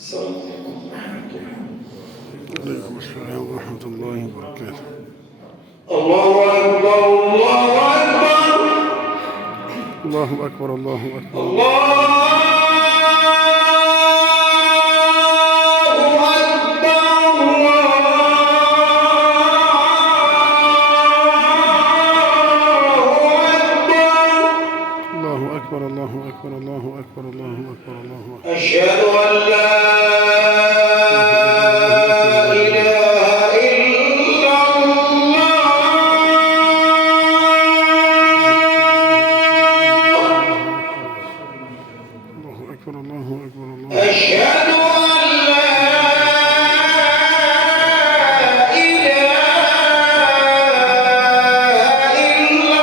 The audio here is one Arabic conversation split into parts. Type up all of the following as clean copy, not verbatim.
السلام عليكم ورحمة الله. وعليكم السلام ورحمة الله وبركاته. الله أكبر الله أكبر الله أكبر الله أكبر الله أكبر الله أكبر الله أكبر الله أكبر الله أكبر. أشهد أن لا إله إلا الله أكبر الله أكبر الله. أشهد أن لا إله إلا الله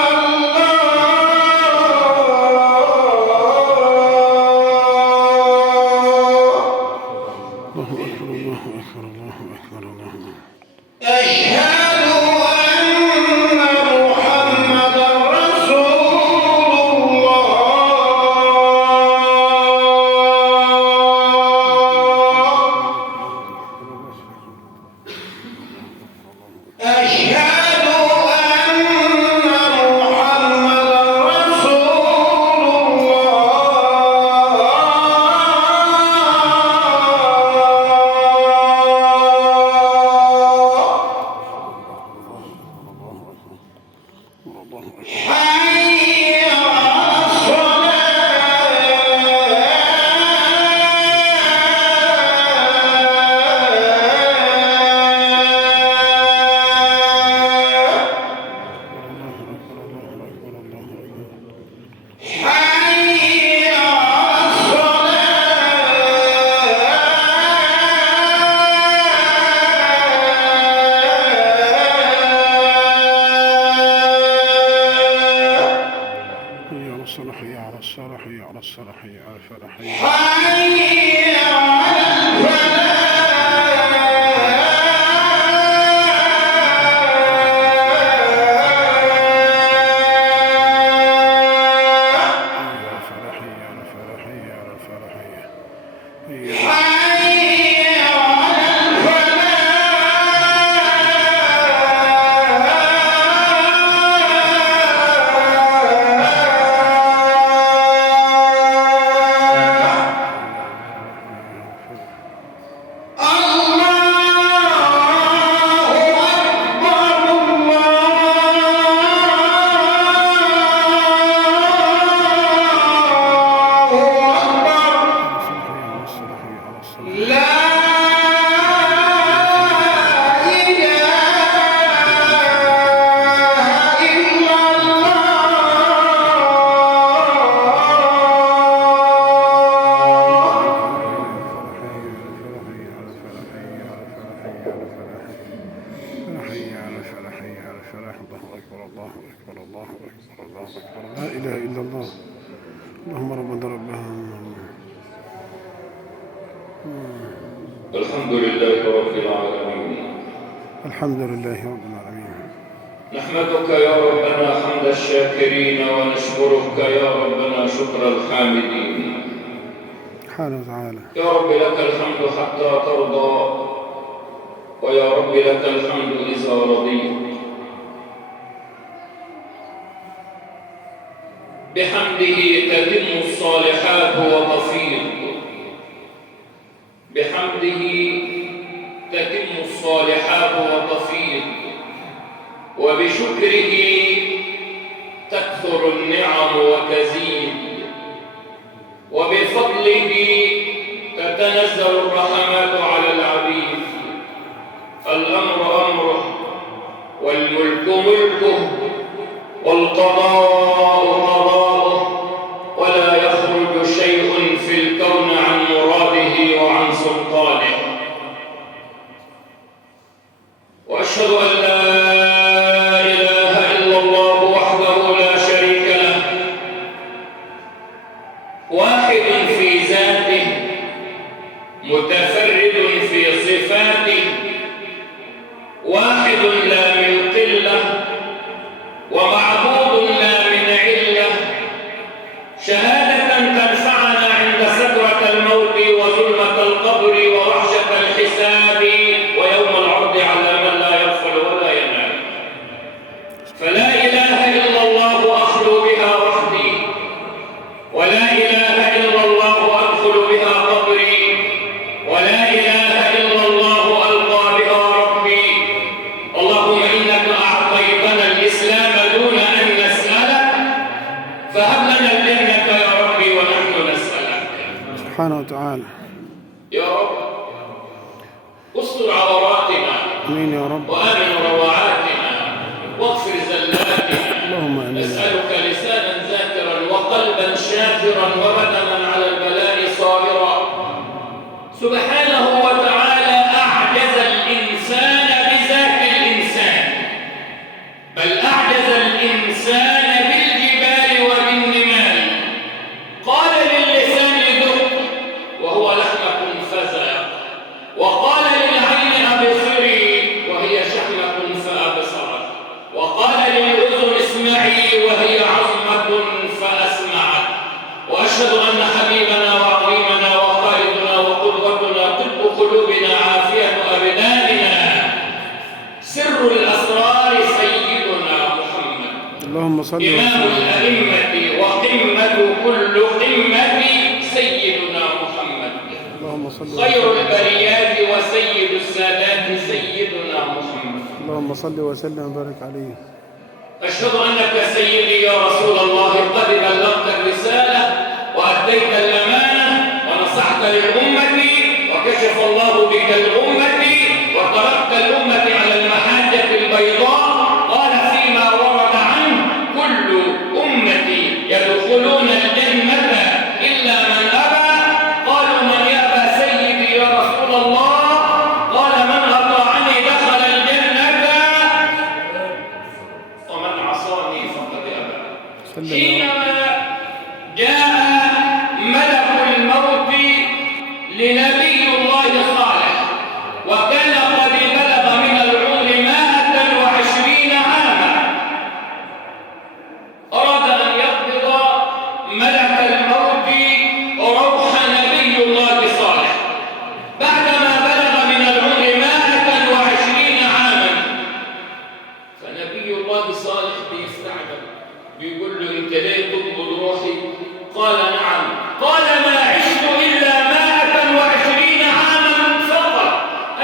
أكبر الله أكبر الله أكبر الله أكبر. أشهد أن محمدا رسول الله. أشهد أن محمدا رسول الله. الله أكبر. حي على الصلاة. الله أكبر الله أكبر الله أكبر. حي على الصلاة. حي على الصلاة حي على الصلاة حي على الصلاة حي على الفلاح حي حي على الفلاح. على الفلاح حي على الفلاح حي على الفلاح حي على حي على الفلاح. الله أكبر الله أكبر. الصلاة حي على الصلاة لا إله إلا الله. الله أكبر الله أكبر الله أكبر لا إله إلا الله. اللهم ربنا ربها. الحمد لله رب العالمين. الحمد لله رب العالمين. نحمدك يا ربنا حمد الشاكرين ونشكرك يا ربنا شكر الحامدين. سبحانه وتعالى. يا رب لك الحمد حتى ترضى، ويا رب لك الحمد إذا رضيت. بحمده تتم الصالحات وتفيض، بحمده تتم الصالحات وتفيض، وبشكره تكثر النعم وتزيد، وبفضله تتنزل الرحمات على العبيد. الأمر أمره، والملك ملكه، والقضاء قضاؤه، ولا يخرج شيء في الكون عن مراده وعن سلطانه. وأشهد أن لا إله إلا الله وحده لا شريك له، واحد في ذاته، متفرد في صفاته، واحد لا من قلة، ومعبود لا من علة. شهادة تنفعنا عند سكرة الموت وظلمة القبر يا رب استر عوراتنا آمين يا رب. وآمن روعاتنا واغفر زلاتنا. اللهم آمين. نسألك لسانا ذاكرا وقلبا شاكرا وبدنا على البلاء صابرا. سبحانه وتعالى أعجز الإنسان بذات الإنسان، بل أعجز الإنسان بالجبال وبالنمال. قال للسان ذق وهو لحمة فزع، وقال للعين أبصري وهي شحمة فأبصرت، وقال للأذن اسمعي وهي عظمة فأسمعت. وأشهد أن حبيبنا وعظيمنا وخالدنا وقدوتنا طب قلوبنا عافية أبداننا سر الأسرار سيدنا محمد اللهم صل إمام الأئمة وقمة كل قمة سيدنا محمد اللهم صل خير البريات وسيد السادات سيدنا محمد. اللهم صل وسلم وبارك عليه. أشهد أنك سيدي يا رسول الله قد بلغت الرسالة وأديت الأمانة ونصحت للأمة وكشف الله بك الأمة وتركت الأمة على المحجة البيضاء. قال فيما ورد عنه كل أمتي يدخلون الجنة إلا من أبى. قالوا من يأبى سيدي يا رسول الله؟ قال من أطاعني دخل الجنة ومن عصاني فقد أبى. حينما جاء ملك الموت لنبي الله صالح وكان قد بلغ من العمر 120 عاما، أراد أن يقبض ملك الموت روح نبي الله صالح بعدما بلغ من العمر 120 عاما. فنبي الله صالح بيستعجب بيقول له انت ليه تقبض روحي؟ قال نعم. قال ما عشت الا 120 عاما فقط،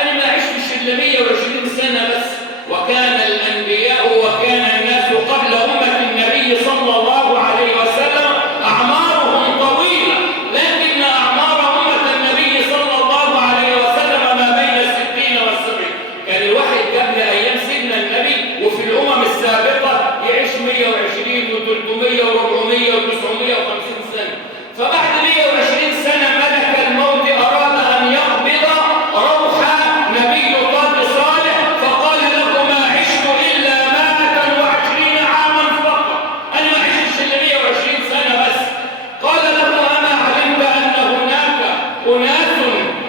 انا ما عشتش الا 120 سنه بس. وكان الانبياء وكان الناس قبل امه النبي صلى الله عليه وسلم اعمارهم طويله، لكن اعمار امه النبي صلى الله عليه وسلم ما بين 60 و70. كان الواحد قبل ايام سيدنا النبي وفي الامم السابقه يعيش 120 و300 و400 و950 سنه. فبعد 120 سنه ملك الموت اراد ان يقبض روح نبي الله صالح، فقال له ما عشت الا 120 عاما فقط، انا ما عشتش الا 120 سنه بس. قال له اما علمت ان هناك اناس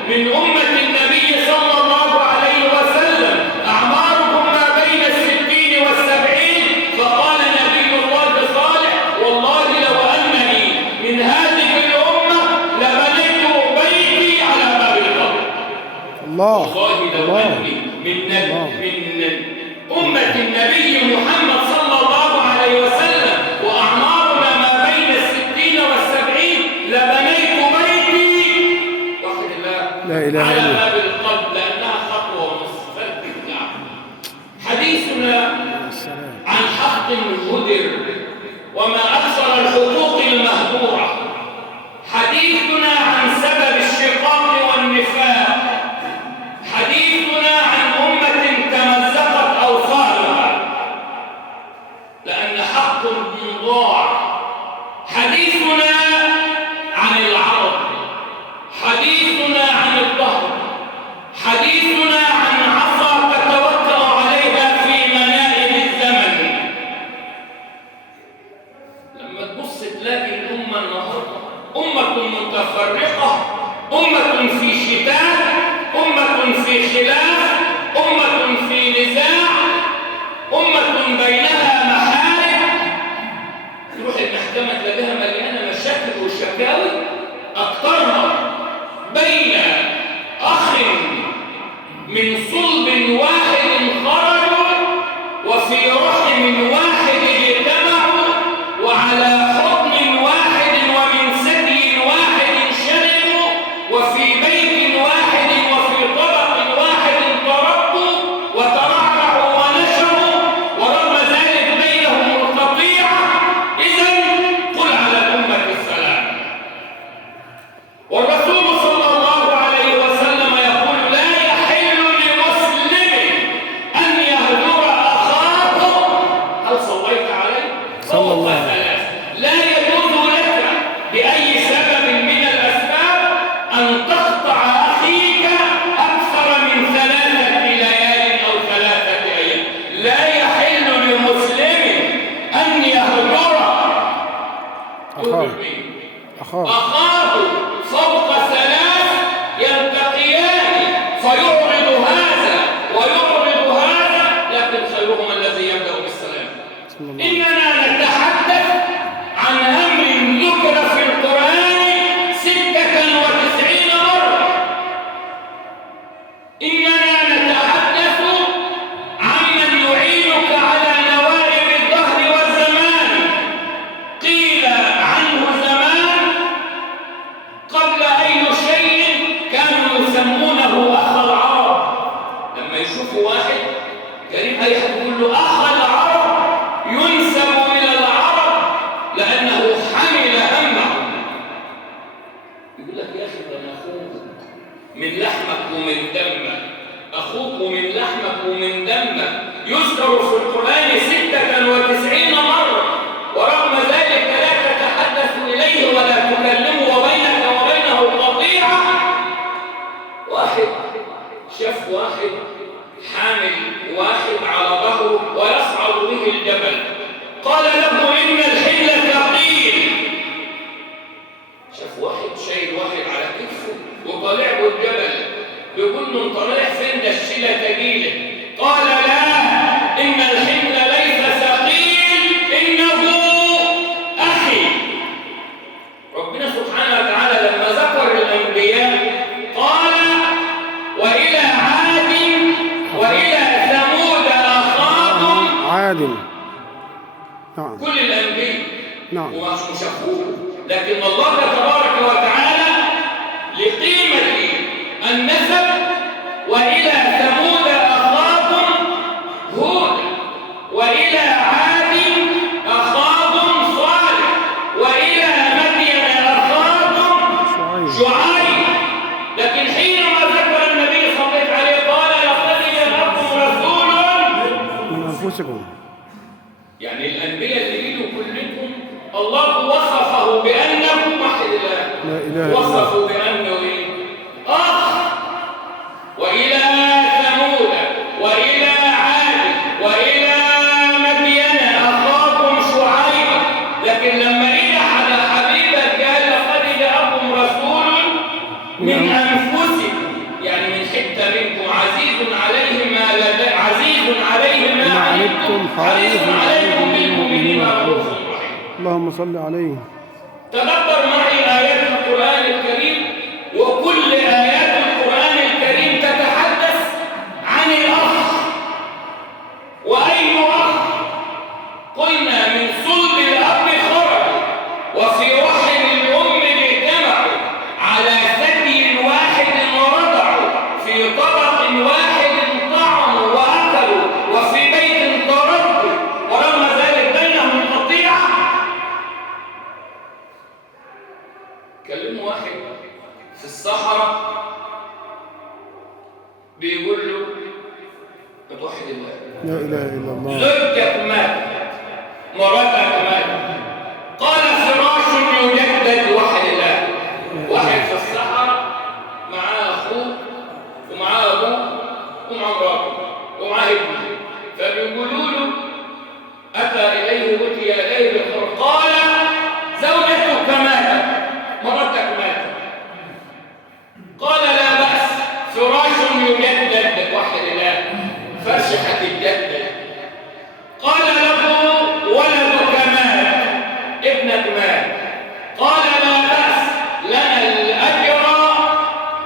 من امه النبي صلى الله عليه وسلم اعمارهم ما بين 60 و70؟ فقال نبي الله صالح والله لو انني من هذه الامه لبنيت بيتي على باب القبر. الله والله لو الله اني من امه النبي محمد صلى الله عليه وسلم واعمارنا ما بين 60 و70 لبنيت بيتي وحد الله لا إله على إلا الله. باب القبر لانها خطوه ونصف فرد الكعبه. حديثنا السلام. عن حق هدر وما أكثر الحقوق المهدورة. حديثنا عن سبب الشقاق والنفاق. حديثنا عن أمة تمزقت أوصالها لأن حق ضاع. حديثنا عن العرض. حديثنا عن الظهر. حديثنا عن عصا تتوكل عليها في منائب الزمن. لما تبص تلاقي الأمة النهارده أمة متفرقة، أمة في شتات، أمة في خلاف، أمة في نزاع، أمة بينها محارب. تروح المحكمة تلاقيها مليانة مشاكل وشكاوي، أكثرها بين أخ من صلب واحد خرجوا وفي رحم واحد اجتمعوا وعلى حضن واحد ومن ثدي واحد شربوا وفي بيت واحد وفي طبق واحد أي حد يقول له أخ العرب ينسب إلى العرب لأنه حمل همه. يقول لك يا أخي ده أنا أخوك من لحمك ومن دمك، أخوك من لحمك ومن دمك، يذكر في القرآن 96 مرة، ورغم ذلك لا تتحدث إليه ولا تكلمه وبينك وبينه قطيعة. واحد شاف واحد حامل واحد على ظهره ويصعد به الجبل، قال له إن الحمل ثقيل. شاف واحد شايل واحد على كتفه وطالع له الجبل، بيقول له انت رايح فين؟ ده الشيله تجيله. قال لا، إن الحمل ليس ثقيل، إنه أخي. ربنا سبحانه وتعالى لما ذكر الأنبياء قال وإلى عاد وإلى ثمود أخاهم عاد. نعم. كل الأنبياء نعم. ومش أخوه، لكن الله تبارك وتعالى لقيمة النسب وإلى ثمود أخاهم هود وإلى عاد أخاهم صالح وإلى مدين أخاهم شعيب. لكن حينما ذكر النبي صلى الله عليه وسلم قال لقد جاءكم رسول من أنفسكم، يعني الأنبياء اللي يجوا كلكم الله وصفه بأنه واحد الله، لا إله إلا وصفه الله. بأنه أخ. وإلى ثمود وإلى عاد وإلى مدين أخاكم شعيب. لكن لما إلى حبيبك قال لقد جاءكم رسول من أنفسكم، يعني من حتة منكم، عزيز عليه ما عنتم حريص عليكم بالمؤمنين رؤوف رحيم. اللهم صل عليه. تدبر معي آيات القرآن الكريم، وكل آيات القرآن الكريم تتحدث عن الأخ. وأي أخ؟ قلنا من صلب الأب خرج، وفي رحم الأم اجتمعوا، على ثدي واحد رضعوا، في طبق واحد طعموا وأكلوا، وفي بيت تربوا، ورغم ذلك بينهم قطيعة. كلموا واحد في الصحراء بيقول له بتوحد الله، لا إله إلا الله. زوجتك ماتت، مراتك ماتت، قال فراش يجدد وحد الله. واحد في الصحراء معاه أخوه ومعاه أبوه ومعاه مراته ومعاه ابنه، فبيقولوا له أتى إليه أتي إليه بالخبر، قال زوجتك ماتت، مراتك ماتت. قال لا بأس، فراش يجدد وحد الله، فرش هتتجدد. قال له ولدك مات، ابنك مات. قال لا بأس، لنا الأجر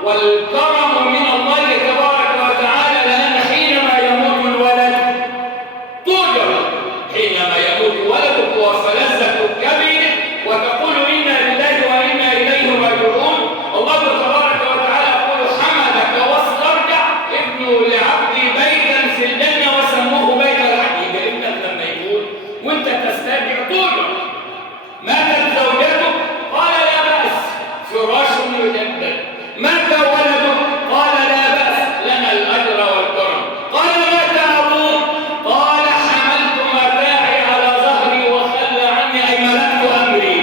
والكرم من الله تبارك وتعالى، لأن حينما يموت الولد تؤجر، حينما يموت ولدك وفلذة كبد وتقول إنا لله وإنا إليه راجعون. الله تبارك وتعالى يقول حمدك واسترجع، ابنوا لعبدي بيتا في الجنة وسموه بيت العبد. يبقى ابنك لما يقول وانت تسترجع تؤجر. ماتت زوجته، قال لا بأس، فراش يجدد. مات ولده، قال لا بأس، لنا الأجر والكرم. قال مات أبوه، قال حملت متاعي على ظهري وخلى عني، أي ملكت أمري.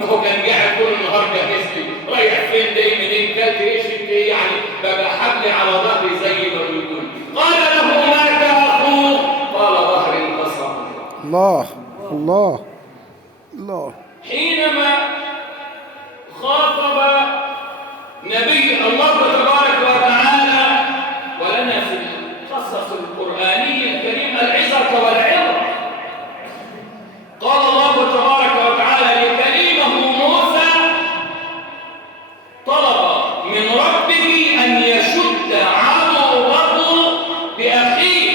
ما هو كان قاعد طول النهار جهزلي، رايح فين داي منين كلت ايش انت، يعني بقى حبلي على ظهري زي ما بيقول. قال له مات أخوه، قال ظهري انتصر. الله الله الله. حينما خاطب نبي الله تبارك وتعالى، ولنا في القصص القرآني الكريم العظة والعظة، قال الله تبارك وتعالى لكليمه موسى، طلب من ربه أن يشد عضده بأخيه.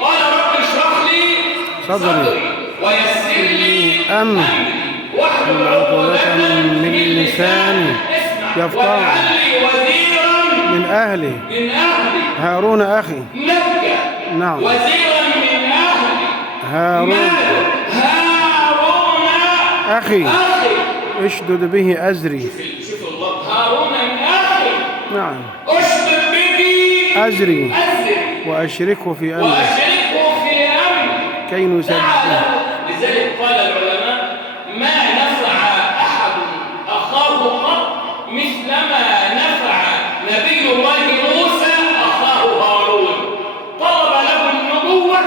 قال رب اشرح لي صدري ويسر لي أمري واحلل عقدة من لساني يفقهوا وزيرا من أهلي هارون أخي. نجا نعم. وزيرا من هارون هارون أخي اشدد به أزري. شوف الله، هارون أخي نعم. اشدد به أزري وأشركه في أمري كي نسبحه. لذلك قال العلماء: ما نفع أحد أخاه قط مثلما نفع نبي الله موسى أخاه هارون. طلب له النبوة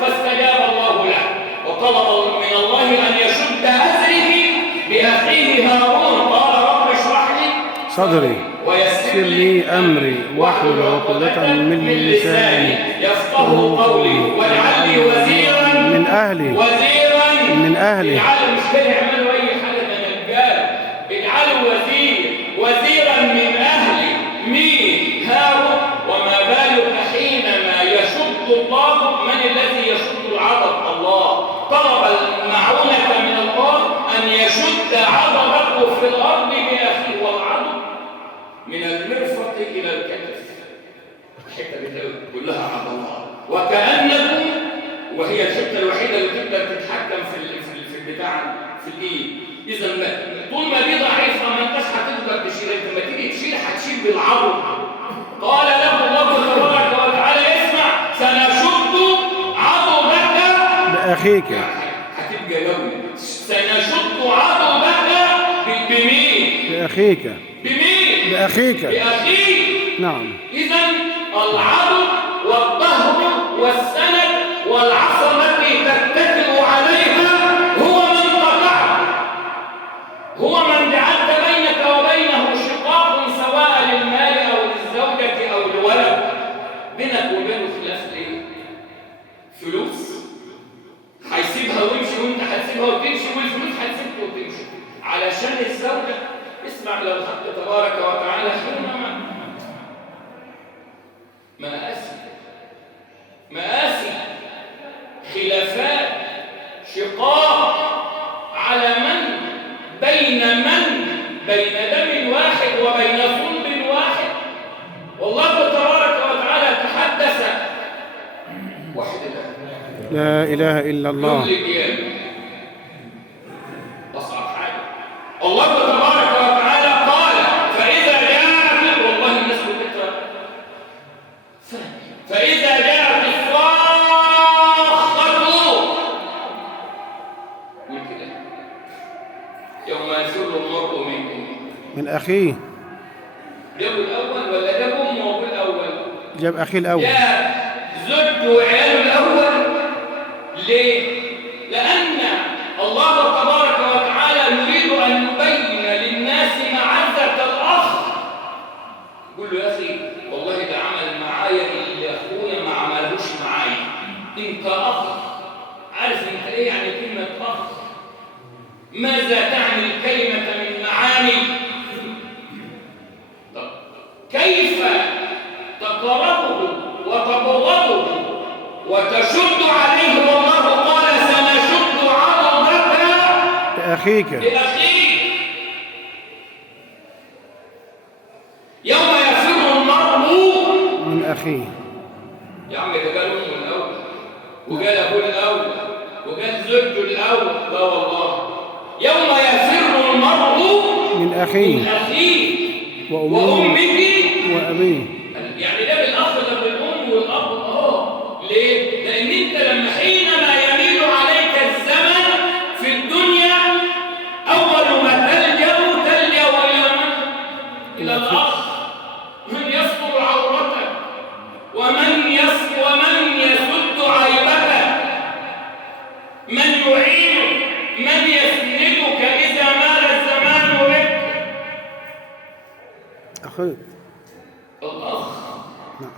فاستجاب الله له، وطلب من الله أن يشد أزره بأخيه هارون. قال: رب اشرح لي صدري ويسر لي أمري واحلل عقدة من لساني يفقهوا قولي واجعل لي وزيرا من أهلي. من أهلي. اجعلوا، مش كده يعملوا أي حاجة، ده نجال. اجعلوا وزيرا من أهلي. مين؟ هارون. وما بالك حينما يشد الله؟ من الذي يشد العضد؟ الله. طلب المعونة من الله أن يشد عضده في الأرض بأخيه. والعضد من المرفق إلى الكتف، الحتة دي كلها عضلات، وكأنكم، وهي الحتة الوحيدة اللي تقدر تتحكم في البتاع، في الإيد. إذا طول ما دي ضعيفة ما أنتش هتقدر تشيل. أنت ما تيجي تشيل هتشيل بالعضد. قال له الله تبارك وتعالى: اسمع، سنشد عضدك بأخيك. هتبقى جوي. سنشد عضدك بمين؟ بأخيك. بمين؟ بأخيك. بأخيك. نعم. إذا العضد والظهر والسند والعصا التي تتكل عليها هو من قطعه، هو من جعلت بينك وبينه شقاق، سواء للمال أو للزوجة أو للولد. بينك وبينه خلاف إيه؟ فلوس. هيسيبها ويمشي وانت هتسيبها وتمشي، والفلوس هتسيبها وتمشي علشان الزوجة. اسمع، لو الحق تبارك وتعالى حينما مآسي خلافات شقاق على بين دم واحد وبين صلب واحد. والله تبارك وتعالى تحدث واحد لا إله إلا الله. أصعب حاجة الله تبارك وتعالى قال: فإذا جاءت، والله الناس بتقرأ، فإذا جاءت الصاخة، يوم يفر المرء من أخيه. جاب الأول ولا جاب أمه الأول؟ جاب أخيه الأول. جاب زوجته وعياله الأول. ليه؟ لأن الله تبارك وتعالى يريد أن يبين للناس معزة الأخ. يقول له: يا أخي والله ده عمل معايا اللي أخويا ما عملهوش معايا. أنت أخ. عارف أنت إيه يعني كلمة أخ؟ ماذا تعني الكلمة من معاني؟ طب كيف تقربه وتبغضه وتشد عليه؟ والله قال: سنشد عضدك بأخيك. يوم يفر المرء من أخيه. يا عم، ده قال أمه الأول، وقال أبوه الأول، وقال زوجته الأول. لا والله، يوم يفر المرء من أخيه وأمه وأبيه. يعني ده بالأخ، ده بالأم والأب. ليه؟ لأن أنت لما حينما يميل عليك الزمن في الدنيا، أول ما تلجأ إلى الأخ، من يستر عورتك، ومن يسد عيبتك، من يعينك، من يسندك إذا مال الزمان بك. أخوك الأخ. نعم.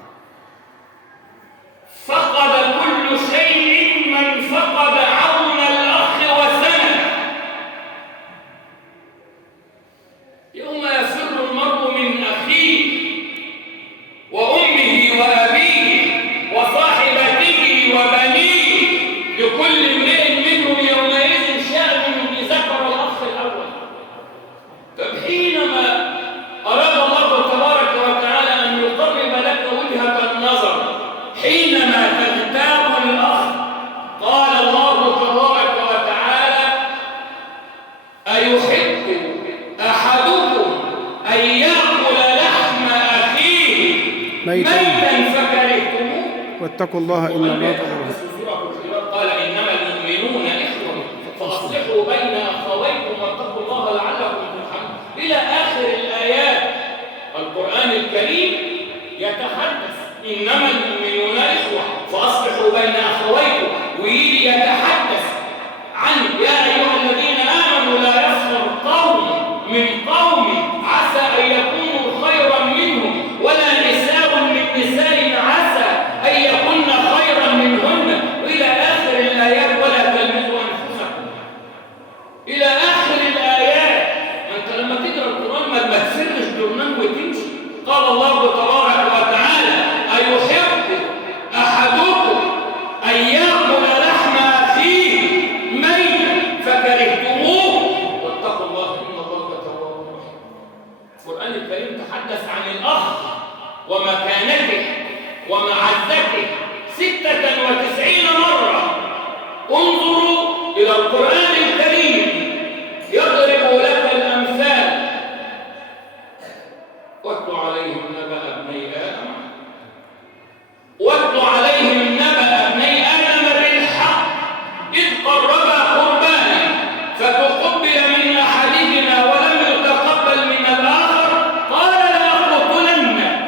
فقد كل شيء من فقد عون الأخ وسنده. يوم يفر المرء من أخيه وأمه وأبيه وصاحبته وبنيه، لكل امرئ منهم يومئذ شأن ذكر الأخ الأول. طب حينما أراد الله تبارك وتعالى أن يقرب ميتا فكرهتموه واتقوا الله إن الله غفور رحيم. قال إنما المؤمنون إخوة فأصلحوا بين أخويكم واتقوا الله لعلكم ترحمون إلى آخر الآيات. القرآن الكريم يتحدث إنما المؤمنون إخوة فأصلحوا بين أخويكم، ويجي يتحدث عن يا أيها الذين آمنوا لا يسخر قوم من قوم عسى أن يكونوا خيرا منهم ولا نساء من نساء عسى أن يكون خيرا منهن، وإلى آخر الآيات. ولا تلمزوا أنفسكم إلى آخر الآيات. أنت لما تقرأ القرآن ما تسرش جرنان وتمشي. قال الله تبارك وتعالى أيحب أحدكم أن يأكل لحم أخيه ميتا فكرهتموه واتقوا الله إن الله تواب رحيم. القرآن الكريم تحدث عن الأخ ومكانته ومعزته 96 مرة. انظروا إلى القرآن الكريم يضرب لك الأمثال. واتل عليهم نبأ ابني آدم واتل عليهم نبأ ابني آدم بالحق إذ قربا قربانا فتقبل من أحدهما ولم يتقبل من الآخر قال لأقتلنك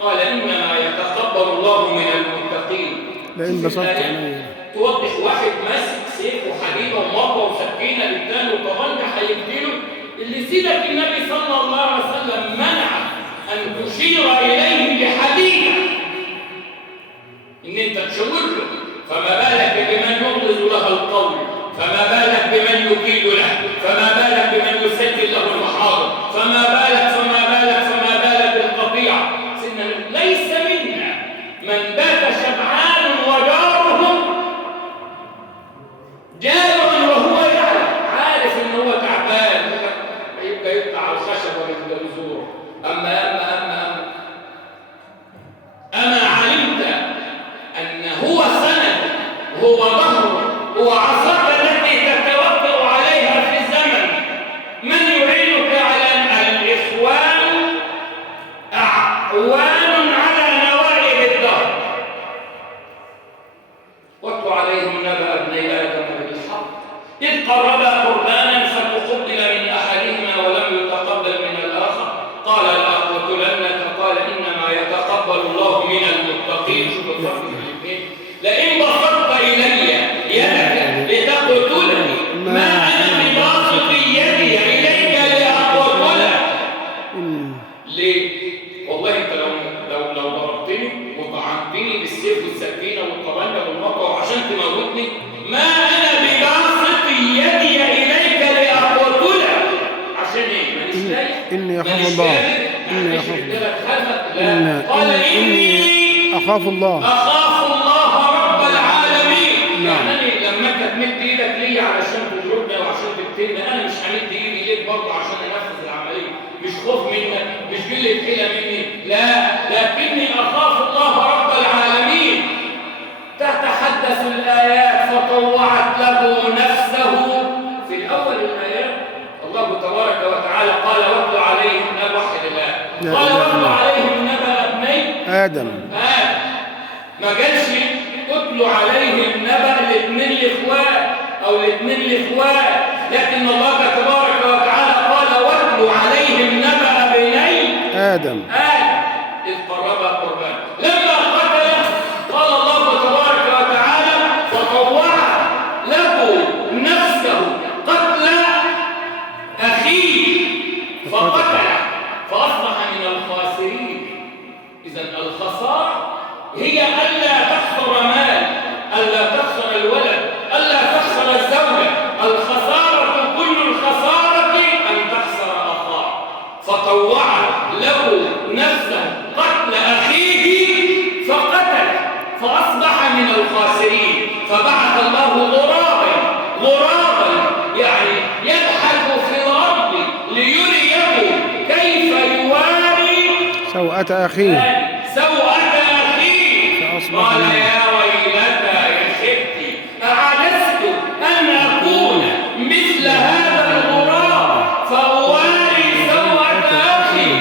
قال إنما يتقبل الله من المتقين. لئن بسطت علي توضح واحد ماسك سيف وحديده ومطوه وسكينه للتاني وطبنجه هيقتله. اللي سيدك النبي صلى الله عليه وسلم منع ان تشير اليه بحديده ان انت تشاور له، فما بالك بمن يغلظ له القول، فما بالك بمن يكيد له، فما بالك بمن يسجل له المحاضر، فما بالك بالقطيعه. ليس منا من بات شبعان وجاره جائع وهو يعلم، عارف ان هو تعبان يبقى يقطع على الخشب ولا الجزور. اما علمت ان هو سند، هو ظهر، هو عصاك التي تتوكل عليها في الزمن. من يعينك على الاخوان اعوان على نوائب الدهر. واتل عليهم نبأ ابني آدم بالحق إذ قربا قربانا فتقبل من أحدهما ولم يتقبل من الآخر قال لأقتلنك قال إنما يتقبل الله من المتقين. شوف الفرق بين الاثنين. لئن بسطت إلي يدك لتقتلني ما أنا بباسط يدي إليك لأقتلك. ليه؟ والله أنت لو ضربتني وطعنتني بالسيف والسكينة والطبنجة والمطوة عشان تموتني ما أنا بباسط يدي إليك لأقتلك. عشان إيه؟ مانيش لايق؟ إني أخاف الله. إني أخاف الله. قال إني أخاف الله رب العالمين. نعم. يعني لما أنت تمد إيدك ليا علشان تضربني وعشان تقتلني أنا مش همد إيدي ليك برضه عشان أنفذ العملية. مش خوف منك، مش قلة حيلة مني، لا، لكني أخاف الله رب العالمين. تتحدث الآيات فطوعت له نفسه. في الأول الآيات الله تبارك وتعالى قال واتل عليهم نبأ وحد الله، قال واتل عليهم نبأ ابني آدم. ما قالش اتلوا عليهم نبأ الاثنين الإخوات أو الاثنين الإخوات، لكن الله تبارك وتعالى قال واتلوا عليهم نبأ ابني آدم إذ قربا قربانا. لما قتل قال الله تبارك وتعالى فطوع له نفسه قتل أخيه فقتله فأصبح من الخاسرين. إذن الخسارة هي ألا تخسر مال، ألا تخسر الولد، ألا تخسر الزوجة. الخسارة كل الخسارة أن تخسر أخاه. فطوع له نفسه قتل أخيه فقتله فأصبح من الخاسرين. فبعث الله غرابا يعني يبحث في الأرض ليريه كيف يواري سوءة أخيه قال يا ويلتى يا ختي أعجزت أن أكون مثل هذا الغراب فأواري سوءة أخي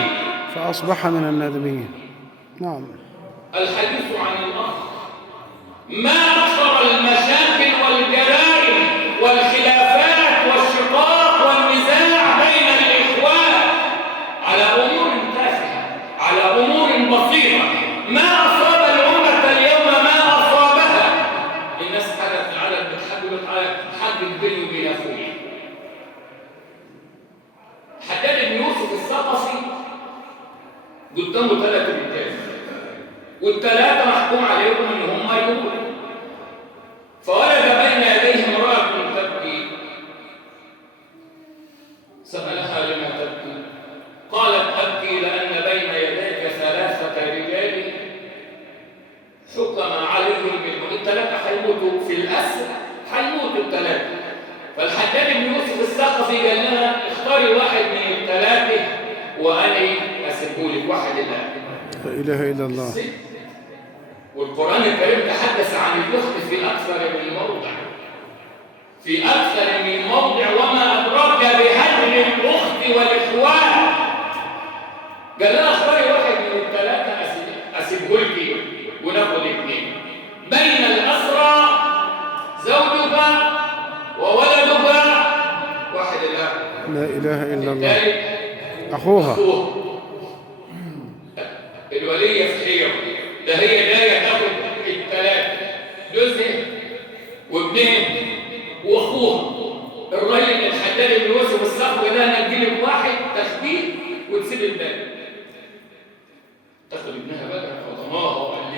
فأصبح من النادمين. نعم. الحديث عن الأخ. ما أكثر المشاكل والجرائم والخلافات والشقاق والنزاع بين الإخوان على أمور تافهة، على أمور بسيطة. ما أصاب الأمة اليوم ما أصابها. الناس حدث العدد بتحدد حد بيني وبين أخوي. حداد بن يوسف الثقفي قدامه 3 رجال، والثلاثة محكوم عليهم ان هم يقولوا. فولد بين يديه امرأة تبكي، سألها لما تبكي؟ قالت أبكي لأن بين يديك 3 رجال حكم عليهم بالموت. ال3 حيموتوا في الأسر، حيموتوا ال3. فالحداد بن يوسف الثقفي قال لها اختاري واحد من ال3 وأنا أسيبهولك، واحد الله. لا إله إلا الله. والقرآن الكريم تحدث عن الأخت في أكثر من موضع، في أكثر من موضع. وما أدراك بهجر الأخت والإخوان. قال لها اختاري واحد من ال3 أسيبهولك وناخد 2. بين الأسرى زوجك وولدك، واحد الله. لا إله إلا الله. أخوها. الولية في خير. ده هي جاية تاخد ال3، جوزها وابنها وأخوها. الراجل الحداد بن يوسف الثقفي ده هنديلك واحد تخبيه وتسيب الباقي. تاخد ابنها بقى وضماها،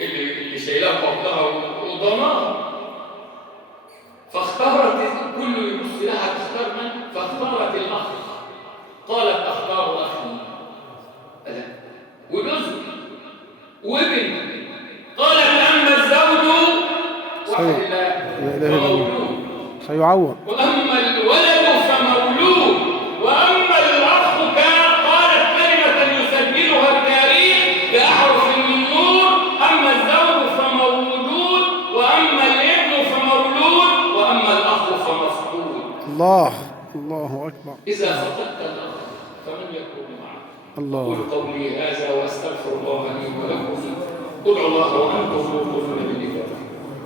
اللي شايلاه فوقها وضماها. فاختارت، كل يبص لها تختار من؟ فاختارت الأخ. قالت أختار أخي وجوزه وابن. قالت أما الزوج فمولود، سيعوض. وأما الولد فمولود، وأما الأخ قالت كلمة يسجلها التاريخ بأحرف من نور. أما الزوج فمولود، وأما الابن فمولود، وأما الأخ فمفقود. الله أكبر. إذا فقدت الأخ فمن يكون معك؟ الله. أقول قولي هذا وأستغفر الله لي ولكم. ادعوا الله وأنتم موقنون بالإجابة.